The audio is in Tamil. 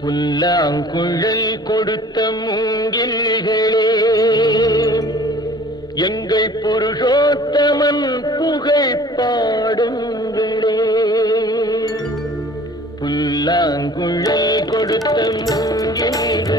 புல்லாங்குழல் கொடுத்த மூங்கில்களே, எங்கள் புருஷோத்தமன் புகழ் பாடுங்களே. புல்லாங்குழல் கொடுத்த மூங்கில்களே,